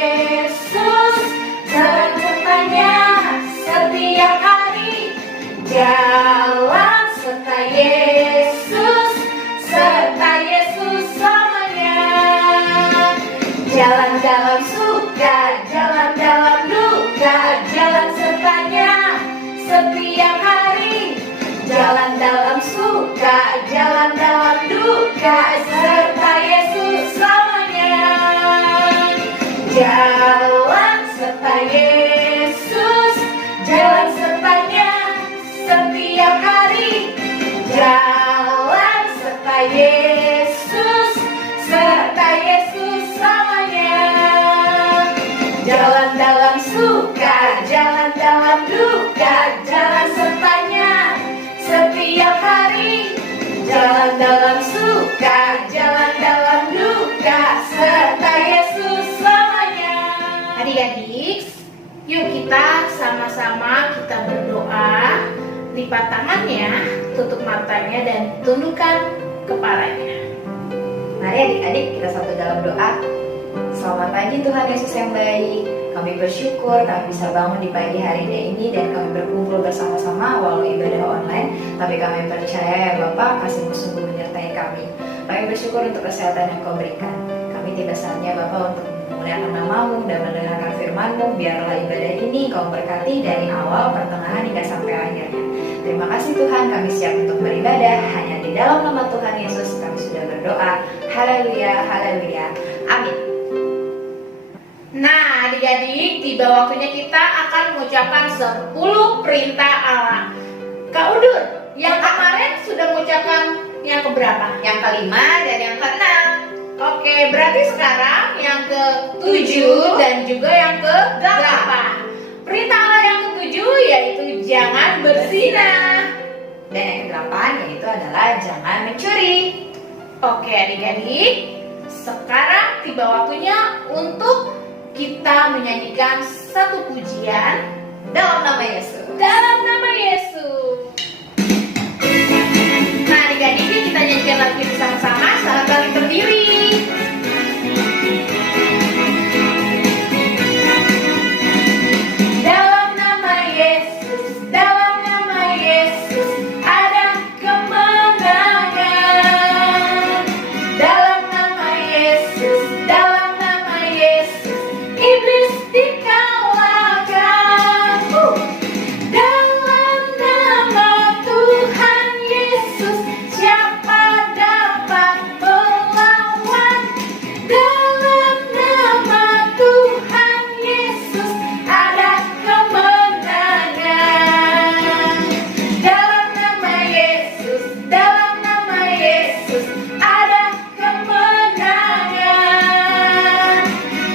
Yesus, sertanya setiap hari. Jalan serta Yesus, serta Yesus selamanya. Jalan dalam suka, jalan dalam duka, jalan sertanya setiap hari. Jalan dalam suka, jalan dalam duka, serta Yesus selamanya. Jalan serta Yesus, jalan sertanya setiap hari. Jalan serta Yesus, serta Yesus selamanya. Jalan dalam suka, jalan dalam duka, jalan sertanya setiap hari. Jalan dalam suka, jalan dalam duka, serta Yesus selamanya. Adik-adik, yuk kita sama-sama kita berdoa. Lipat tangannya, tutup matanya, dan tundukkan kepalanya. Mari adik-adik kita satu dalam doa. Selamat pagi Tuhan Yesus yang baik. Kami bersyukur kami bisa bangun di pagi harinya ini dan kami berkumpul bersama-sama walau ibadah online. Tapi kami percaya ya Bapak, kasih-Mu sungguh menyertai kami. Kami bersyukur untuk kesehatan yang Kau berikan. Kami tiba saatnya Bapak untuk memuliakan nama-Mu dan mendengarkan firman-Mu. Biarlah ibadah ini Kau berkati dari awal, pertengahan hingga sampai akhirnya. Terima kasih Tuhan, kami siap untuk beribadah. Hanya di dalam nama Tuhan Yesus kami sudah berdoa. Haleluya, haleluya, amin. Nah, adik-adik, tiba waktunya kita akan mengucapkan 10 perintah Allah. Kak Udur, yang kemarin sudah mengucapkan yang keberapa? Yang kelima dan yang keenam. Oke, berarti sekarang yang ke-7 dan juga yang ke-8. Perintah Allah yang ke-7 yaitu jangan berzina. Dan yang ke-8 yaitu adalah jangan mencuri. Oke adik-adik, sekarang tiba waktunya untuk kita menyanyikan satu pujian Dalam nama Yesus. dalam nama Yesus. Nah adik-adik, kita nyanyikan lagi bersama-sama. Salam balik berdiri. Dalam nama Yesus, dalam nama Yesus ada kemenangan. Dalam nama Yesus, dalam nama Yesus iblis dikalahkan. Dalam nama Tuhan Yesus siapa dapat melawan? Dalam nama Tuhan Yesus ada kemenangan. Dalam nama Yesus, dalam nama Yesus ada kemenangan.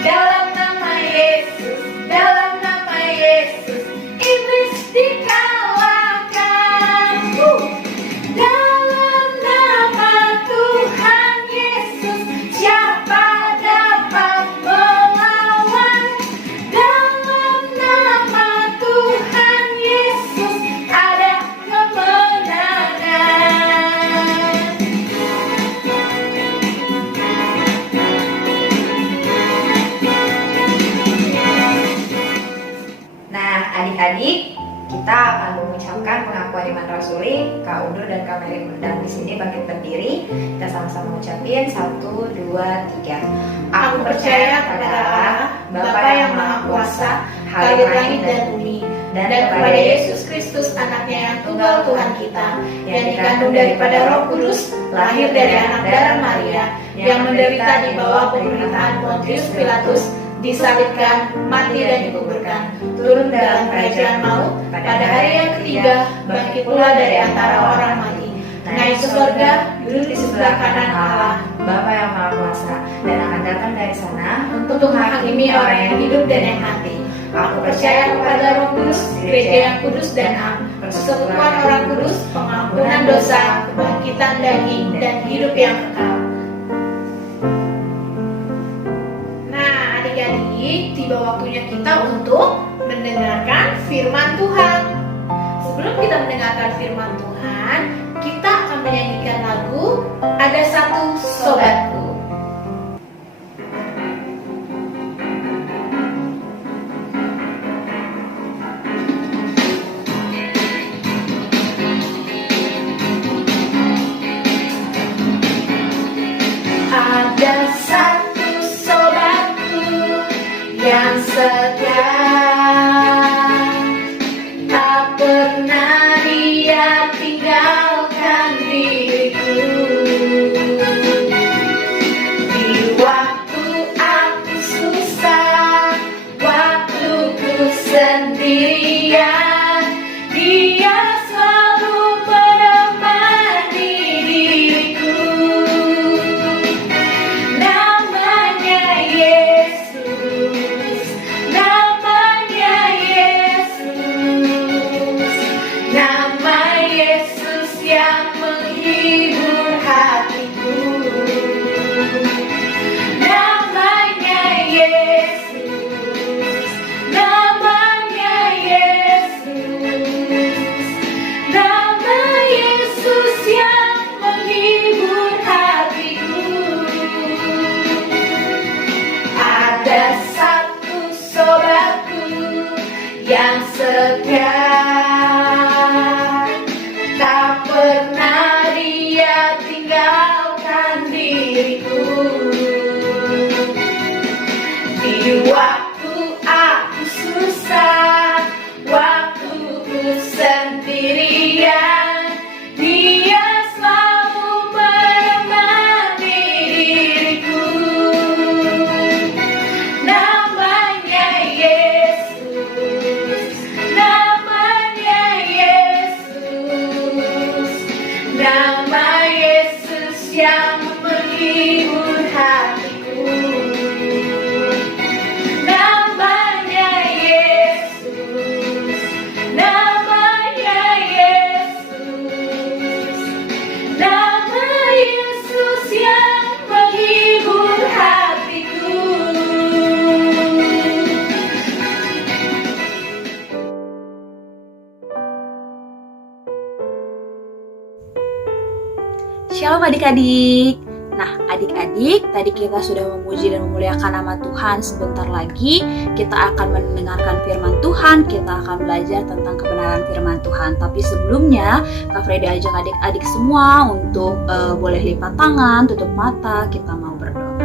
Dalam nama Yesus, dalam nama Yesus iblis dikalahkan. Dalam nama Tuhan Yesus siapa dapat melawan? Dalam nama Tuhan Yesus ada kemenangan. Nah, adik-adik, kita akan mengucapkan pengakuan iman rasuli. Kak Udur dan Kak Mary dan di sini bangkit berdiri. Kita sama-sama ucapin 1, 2, 3. Aku percaya kepada Allah, Bapa yang Maha Kuasa, Khalid langit dan bumi, dan kepada Yesus Kristus, Anaknya yang tunggal Tuhan kita, yang dikandung daripada Roh Kudus, lahir dari anak darah Maria, yang menderita di bawah pemerintahan Pontius Pilatus, disalibkan, mati dan dikuburkan, turun dalam kerajaan maut, pada hari yang ketiga bangkit pula dari antara orang mati, naik ke surga, duduk di sebelah kanan Allah, Bapa yang Maha Kuasa, dan akan datang dari sana untuk menghakimi orang yang hidup dan yang mati. Aku percaya kepada Roh Kudus, gereja yang kudus dan am, persekutuan orang kudus, pengampunan dosa, kebangkitan daging, dan hidup yang kekal. Nah, adik-adik, tiba waktunya kita untuk mendengarkan firman Tuhan. Sebelum kita mendengarkan firman Tuhan, kita akan menyanyikan lagu Ada Satu Sobatku. yang setia, tak pernah Dia tinggalkan diriku. Di waktu aku susah, waktu ku sendirian, Dia selalu menemani diriku. Namanya Yesus, namanya Yesus, nama Yesus yang menghibur hatiku. Namanya Yesus, namanya Yesus, nama Yesus yang menghibur hatiku. Ada satu sobatku yang setia, tak pernah Dia tinggalkan diriku. Di waktu aku susah, waktu ku sendirian, Dia selalu menemani diriku. Namanya Yesus, namanya Yesus, nama Yesus yang menghibur hatiku. Namanya Yesus, namanya Yesus, nama Yesus yang menghibur hatiku. Shalom adik-adik. Nah, adik-adik, tadi kita sudah memuji dan memuliakan nama Tuhan. Sebentar lagi kita akan mendengarkan firman Tuhan, kita akan belajar tentang kebenaran firman Tuhan. Tapi sebelumnya, Kak Freddy ajak adik-adik semua untuk boleh lipat tangan, tutup mata, kita mau berdoa.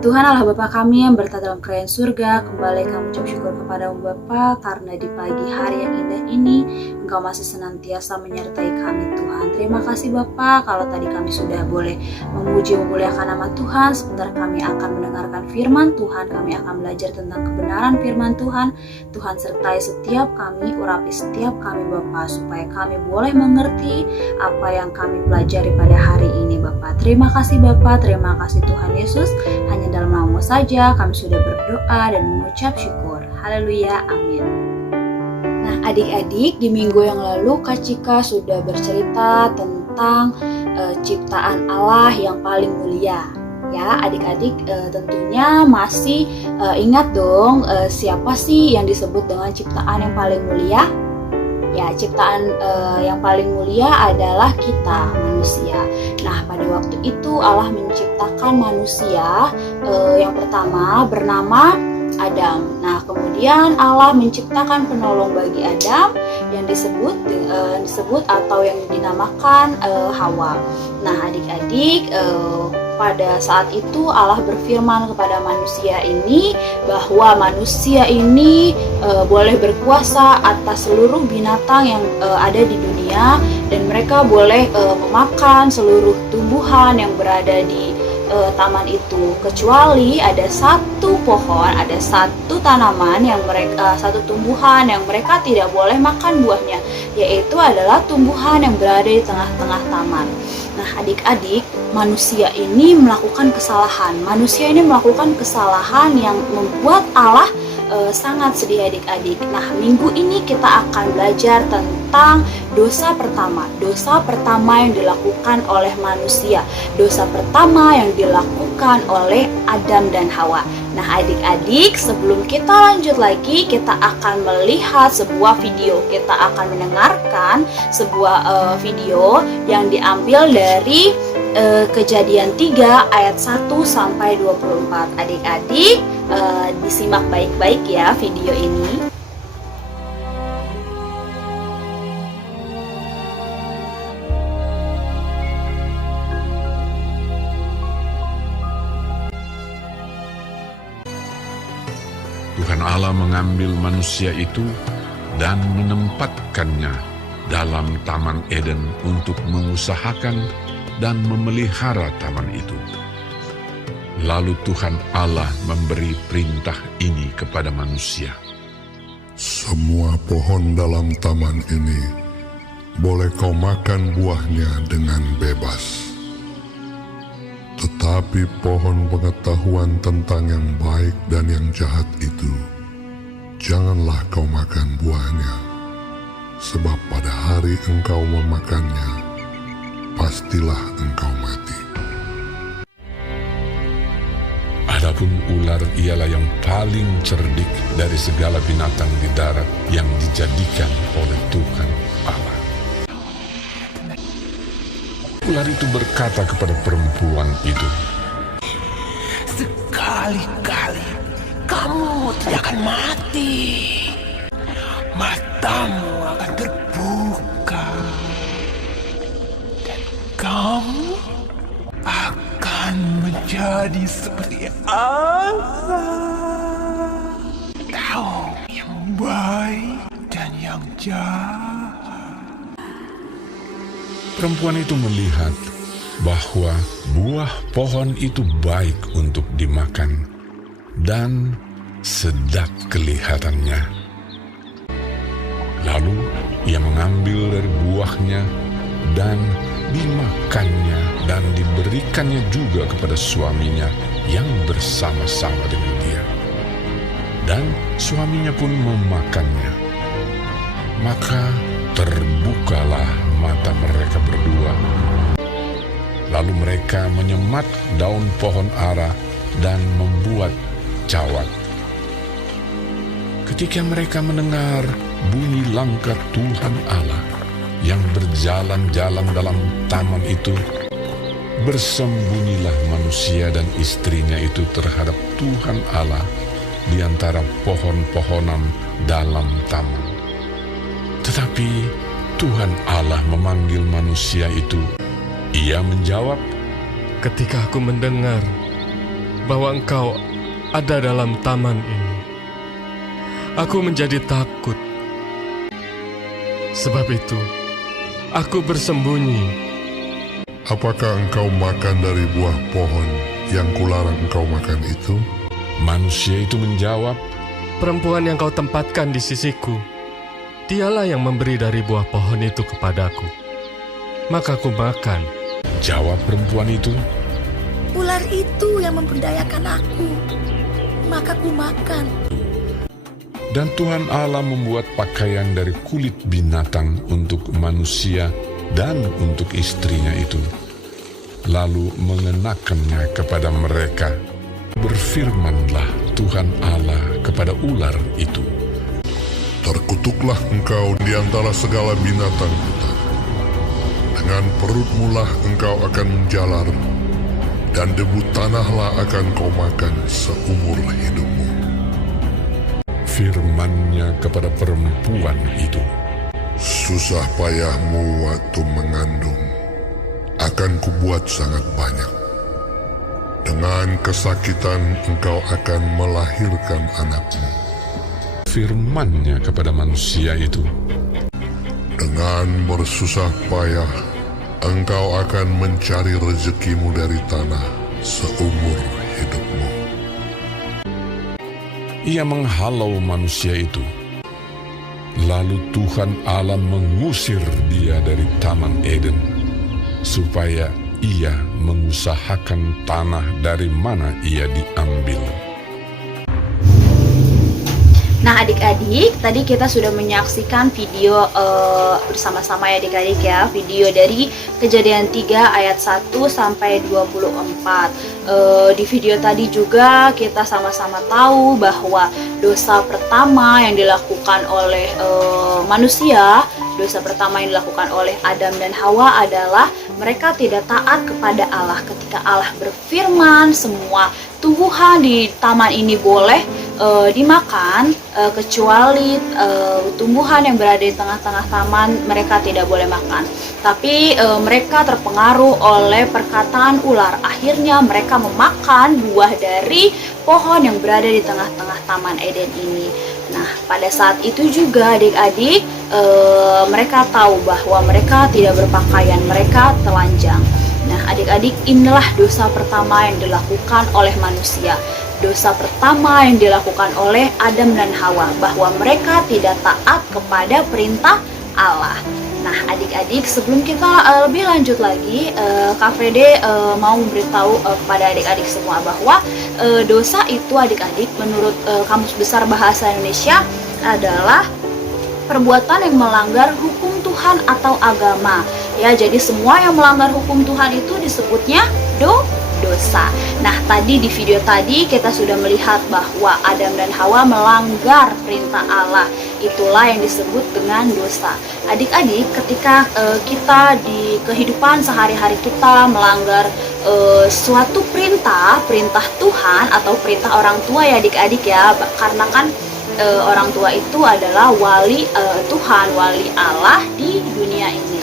Tuhan Allah Bapa kami yang berada dalam kerajaan surga, kembali kami ucap syukur kepada-Mu Bapa, karena di pagi hari yang indah ini Engkau masih senantiasa menyertai kami Tuhan. Terima kasih Bapa, kalau tadi kami sudah boleh memuji memuliakan nama Tuhan. Sebentar kami akan mendengarkan firman Tuhan, kami akan belajar tentang kebenaran firman Tuhan. Tuhan sertai setiap kami, urapi setiap kami Bapa, supaya kami boleh mengerti apa yang kami pelajari pada hari ini Bapa. Terima kasih Bapa, terima kasih Tuhan Yesus. Hanya dalam nama-Mu saja kami sudah berdoa dan mengucap syukur. Haleluya, amin. Nah adik-adik, di minggu yang lalu Kak Cika sudah bercerita tentang ciptaan Allah yang paling mulia. Ya adik-adik tentunya masih ingat dong siapa sih yang disebut dengan ciptaan yang paling mulia? Ya, ciptaan yang paling mulia adalah kita, manusia. Nah, pada waktu itu Allah menciptakan manusia yang pertama bernama Adam. Nah, kemudian Allah menciptakan penolong bagi Adam yang disebut atau yang dinamakan Hawa. Nah, adik-adik, pada saat itu Allah berfirman kepada manusia ini bahwa manusia ini boleh berkuasa atas seluruh binatang yang ada di dunia, dan mereka boleh memakan seluruh tumbuhan yang berada di taman itu, kecuali ada satu pohon, ada satu tanaman yang mereka, satu tumbuhan yang mereka tidak boleh makan buahnya, yaitu adalah tumbuhan yang berada di tengah-tengah taman. Nah, adik-adik, manusia ini melakukan kesalahan. Manusia ini melakukan kesalahan yang membuat Allah sangat sedih adik-adik. Nah, minggu ini kita akan belajar tentang dosa pertama. Dosa pertama yang dilakukan oleh manusia. Dosa pertama yang dilakukan oleh Adam dan Hawa. Nah, adik-adik, sebelum kita lanjut lagi, kita akan melihat sebuah video. Kita akan mendengarkan sebuah video yang diambil dari Kejadian 3 ayat 1 sampai 24. Adik-adik, disimak baik-baik ya video ini. Tuhan Allah mengambil manusia itu dan menempatkannya dalam Taman Eden untuk mengusahakan dan memelihara taman itu. Lalu Tuhan Allah memberi perintah ini kepada manusia. Semua pohon dalam taman ini boleh kau makan buahnya dengan bebas. Tetapi pohon pengetahuan tentang yang baik dan yang jahat itu, janganlah kau makan buahnya, sebab pada hari engkau memakannya, pastilah engkau mati. Adapun ular ialah yang paling cerdik dari segala binatang di darat yang dijadikan oleh Tuhan Allah. Ular itu berkata kepada perempuan itu, "Sekali-kali kamu tidak akan mati. Matamu akan terbuka. Dan kamu akan menjadi seperti Allah, tahu yang baik dan yang jahat." perempuan itu melihat bahwa buah pohon itu baik untuk dimakan dan sedap kelihatannya. Lalu ia mengambil dari buahnya dan dimakannya dan diberikannya juga kepada suaminya yang bersama-sama dengan dia. Dan suaminya pun memakannya. Maka terbukalah mata mereka berdua. Lalu mereka menyemat daun pohon ara dan membuat cawat. Ketika mereka mendengar bunyi langkah Tuhan Allah yang berjalan-jalan dalam taman itu, bersembunyilah manusia dan istrinya itu terhadap Tuhan Allah di antara pohon-pohonan dalam taman. Tetapi Tuhan Allah memanggil manusia itu. Ia menjawab, "Ketika aku mendengar bahwa engkau ada dalam taman ini, aku menjadi takut. Sebab itu, aku bersembunyi." Apakah engkau makan dari buah pohon yang kularang engkau makan itu? Manusia itu menjawab, "Perempuan yang kau tempatkan di sisiku, dialah yang memberi dari buah pohon itu kepadaku. Maka aku makan." Jawab perempuan itu, "Ular itu yang memberdayakan aku, maka ku makan." dan Tuhan Allah membuat pakaian dari kulit binatang untuk manusia dan untuk istrinya itu, lalu mengenakannya kepada mereka. Berfirmanlah Tuhan Allah kepada ular itu, Terkutuklah engkau di antara segala binatang hutan. Dengan perutmu lah engkau akan menjalar, dan debu tanahlah akan kau makan seumur hidupmu. firman-Nya kepada perempuan itu, Susah payahmu waktu mengandung akan kubuat sangat banyak. Dengan kesakitan engkau akan melahirkan anakmu. firman-Nya kepada manusia itu, Dengan bersusah payah engkau akan mencari rezekimu dari tanah seumur hidupmu. ia menghalau manusia itu. Lalu Tuhan Allah mengusir dia dari Taman Eden, supaya ia mengusahakan tanah dari mana ia diambil. Nah adik-adik, tadi kita sudah menyaksikan video bersama-sama ya adik-adik ya, video dari Kejadian 3 ayat 1 sampai 24. Di video tadi juga kita sama-sama tahu bahwa dosa pertama yang dilakukan oleh manusia, dosa pertama yang dilakukan oleh Adam dan Hawa adalah mereka tidak taat kepada Allah. Ketika Allah berfirman, semua tumbuhan di taman ini boleh dimakan, kecuali tumbuhan yang berada di tengah-tengah taman mereka tidak boleh makan. Tapi mereka terpengaruh oleh perkataan ular. Akhirnya mereka memakan buah dari pohon yang berada di tengah-tengah taman Eden ini. Nah, pada saat itu juga adik-adik mereka tahu bahwa mereka tidak berpakaian, mereka telanjang. Nah, adik-adik, inilah dosa pertama yang dilakukan oleh manusia. Dosa pertama yang dilakukan oleh Adam dan Hawa, bahwa mereka tidak taat kepada perintah Allah. Nah, adik-adik, sebelum kita lebih lanjut lagi, Kak Frede mau memberitahu kepada adik-adik semua bahwa dosa itu, adik-adik, menurut Kamus Besar Bahasa Indonesia adalah perbuatan yang melanggar hukum Tuhan atau agama. Ya, jadi semua yang melanggar hukum Tuhan itu disebutnya dosa. Nah, tadi di video tadi kita sudah melihat bahwa Adam dan Hawa melanggar perintah Allah. Itulah yang disebut dengan dosa. Adik-adik, ketika kita di kehidupan sehari-hari kita melanggar suatu perintah Tuhan atau perintah orang tua ya adik-adik ya, karena kan orang tua itu adalah wali Tuhan, wali Allah di dunia ini.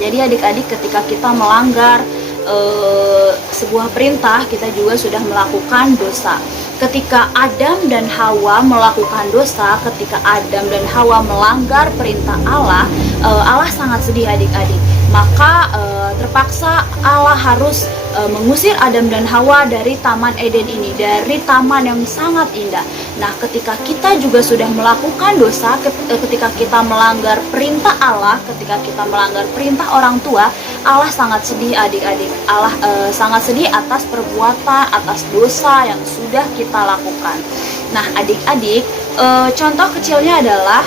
Jadi adik-adik, ketika kita melanggar sebuah perintah, kita juga sudah melakukan dosa. Ketika Adam dan Hawa melakukan dosa, ketika Adam dan Hawa melanggar perintah Allah, Allah sangat sedih adik-adik. Maka terpaksa Allah harus mengusir Adam dan Hawa dari Taman Eden ini, dari taman yang sangat indah. Nah, ketika kita juga sudah melakukan dosa, ketika kita melanggar perintah Allah, ketika kita melanggar perintah orang tua, Allah sangat sedih adik-adik. Allah sangat sedih atas perbuatan, atas dosa yang sudah kita lakukan. Nah, adik-adik, contoh kecilnya adalah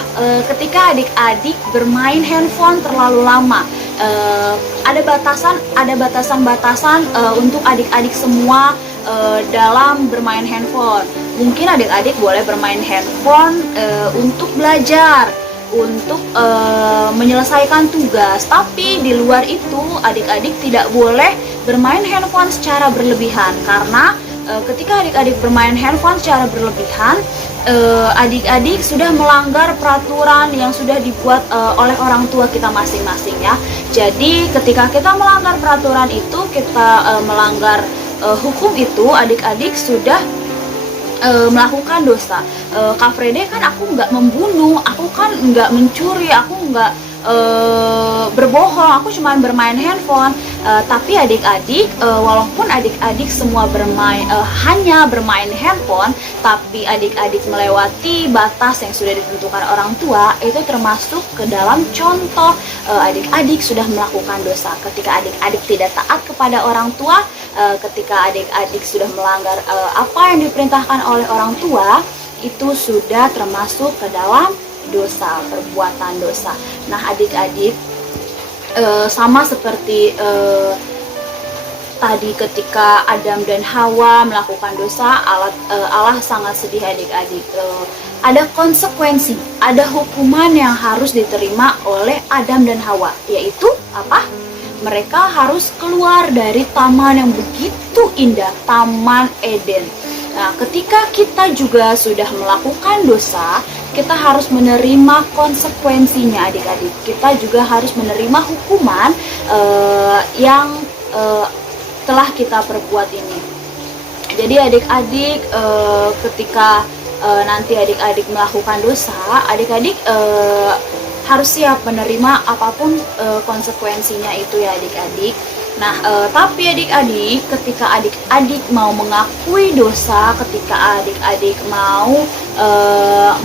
ketika adik-adik bermain handphone terlalu lama. Ada batasan-batasan untuk adik-adik semua dalam bermain handphone. Mungkin adik-adik boleh bermain handphone untuk belajar, untuk menyelesaikan tugas. Tapi di luar itu adik-adik tidak boleh bermain handphone secara berlebihan, karena ketika adik-adik bermain handphone secara berlebihan, adik-adik sudah melanggar peraturan yang sudah dibuat oleh orang tua kita masing-masing ya. Jadi ketika kita melanggar peraturan itu, kita melanggar hukum itu, adik-adik sudah melakukan dosa. Kak Frede, kan aku nggak membunuh, aku kan nggak mencuri, aku nggak berbohong, aku cuma bermain handphone. Tapi adik-adik, walaupun adik-adik semua hanya bermain handphone, tapi adik-adik melewati batas yang sudah ditentukan orang tua, itu termasuk ke dalam contoh adik-adik sudah melakukan dosa. Ketika adik-adik tidak taat kepada orang tua, ketika adik-adik sudah melanggar apa yang diperintahkan oleh orang tua, itu sudah termasuk ke dalam dosa, perbuatan dosa. Nah, adik-adik, sama seperti tadi ketika Adam dan Hawa melakukan dosa, Allah sangat sedih adik-adik. Ada konsekuensi, ada hukuman yang harus diterima oleh Adam dan Hawa, yaitu apa? Mereka harus keluar dari taman yang begitu indah, Taman Eden. Nah, ketika kita juga sudah melakukan dosa, kita harus menerima konsekuensinya adik-adik. Kita juga harus menerima hukuman yang telah kita perbuat ini. Jadi adik-adik, ketika nanti adik-adik melakukan dosa, adik-adik harus siap menerima apapun konsekuensinya itu ya adik-adik. Nah, tapi adik-adik, ketika adik-adik mau mengakui dosa, ketika adik-adik mau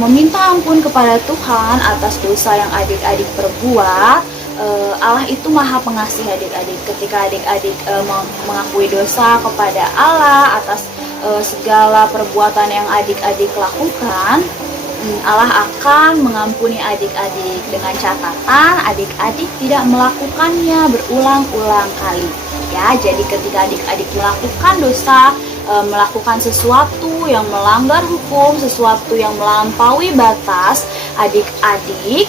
meminta ampun kepada Tuhan atas dosa yang adik-adik perbuat, Allah itu maha pengasih adik-adik. Ketika adik-adik mengakui dosa kepada Allah atas segala perbuatan yang adik-adik lakukan, Allah akan mengampuni adik-adik dengan catatan adik-adik tidak melakukannya berulang-ulang kali. Ya, jadi ketika adik-adik melakukan dosa, melakukan sesuatu yang melanggar hukum, sesuatu yang melampaui batas, adik-adik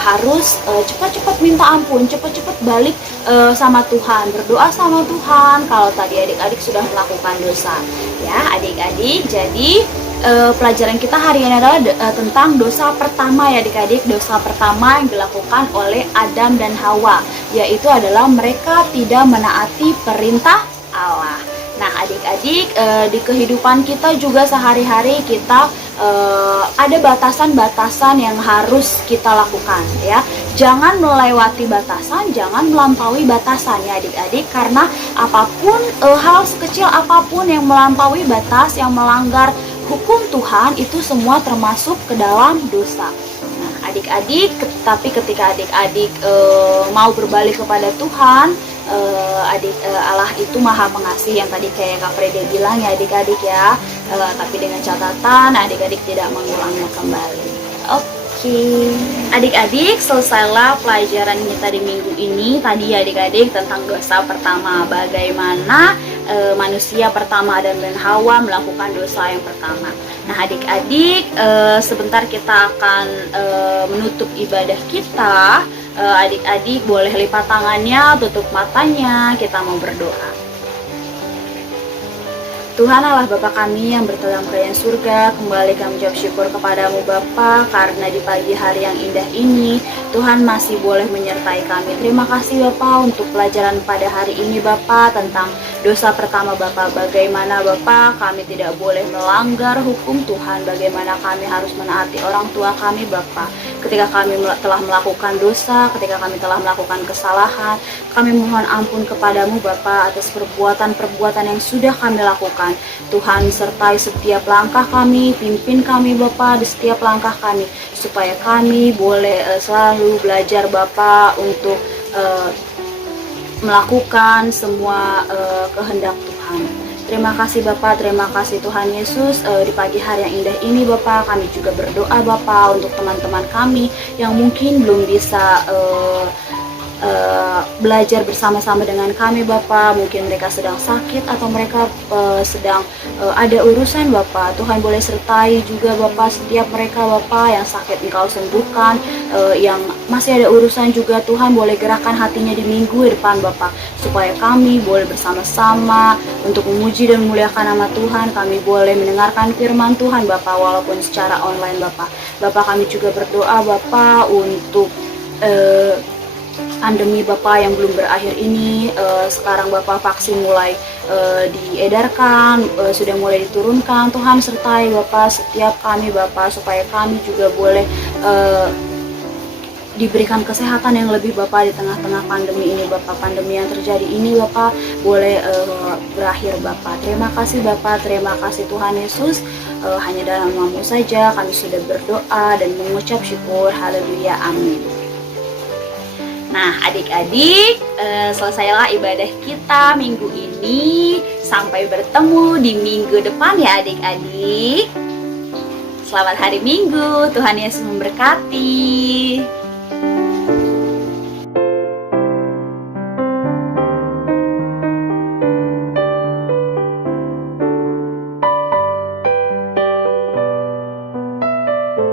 harus cepat-cepat minta ampun, cepat-cepat balik sama Tuhan, berdoa sama Tuhan kalau tadi adik-adik sudah melakukan dosa. Ya, adik-adik, jadi pelajaran kita hari ini adalah tentang dosa pertama ya adik-adik. Dosa pertama yang dilakukan oleh Adam dan Hawa, yaitu adalah mereka tidak menaati perintah Allah. Nah adik-adik, di kehidupan kita juga sehari-hari kita ada batasan-batasan yang harus kita lakukan ya. Jangan melewati batasan, jangan melampaui batasan ya adik-adik, karena apapun hal sekecil apapun yang melampaui batas, yang melanggar hukum Tuhan, itu semua termasuk ke dalam dosa. Nah adik-adik, tapi ketika adik-adik mau berbalik kepada Tuhan, Allah itu maha pengasih yang tadi kayak Kak Frede bilang ya adik-adik ya, tapi dengan catatan adik-adik tidak mengulangnya kembali. Oke, adik-adik, selesailah pelajaran kita di minggu ini tadi ya adik-adik tentang dosa pertama, bagaimana manusia pertama Adam dan Hawa melakukan dosa yang pertama. Nah adik-adik, sebentar kita akan menutup ibadah kita. Adik-adik boleh lipat tangannya, tutup matanya, kita mau berdoa. Tuhan Allah Bapa kami yang berada dalam kerajaan surga, kembali kami ucap syukur kepadamu Bapa, karena di pagi hari yang indah ini Tuhan masih boleh menyertai kami. Terima kasih Bapa untuk pelajaran pada hari ini Bapa tentang dosa pertama Bapa. Bagaimana Bapa kami tidak boleh melanggar hukum Tuhan, bagaimana kami harus menaati orang tua kami Bapa. Ketika kami telah melakukan dosa, ketika kami telah melakukan kesalahan, kami mohon ampun kepadamu Bapa atas perbuatan-perbuatan yang sudah kami lakukan. Tuhan sertai setiap langkah kami, pimpin kami Bapa di setiap langkah kami, supaya kami boleh selalu belajar Bapa untuk melakukan semua kehendak Tuhan. Terima kasih Bapa, terima kasih Tuhan Yesus. Di pagi hari yang indah ini Bapa, kami juga berdoa Bapa untuk teman-teman kami yang mungkin belum bisa belajar bersama-sama dengan kami Bapa. Mungkin mereka sedang sakit atau mereka sedang ada urusan Bapa. Tuhan boleh sertai juga Bapa setiap mereka Bapa yang sakit Engkau sembuhkan, yang masih ada urusan juga Tuhan boleh gerakkan hatinya di minggu depan Bapa, supaya kami boleh bersama-sama untuk memuji dan memuliakan nama Tuhan. Kami boleh mendengarkan firman Tuhan Bapa walaupun secara online Bapa. Bapa kami juga berdoa Bapa untuk pandemi Bapak yang belum berakhir ini. Sekarang Bapak vaksin mulai diedarkan, sudah mulai diturunkan. Tuhan sertai Bapak setiap kami Bapak, supaya kami juga boleh diberikan kesehatan yang lebih Bapak di tengah-tengah pandemi ini Bapak. Pandemi yang terjadi ini Bapak boleh berakhir Bapak. Terima kasih Bapak, terima kasih Tuhan Yesus. Hanya dalam nama-Mu saja kami sudah berdoa dan mengucap syukur. Haleluya, amin. Nah adik-adik, selesailah ibadah kita minggu ini. Sampai bertemu di minggu depan ya adik-adik. Selamat hari Minggu, Tuhan Yesus memberkati.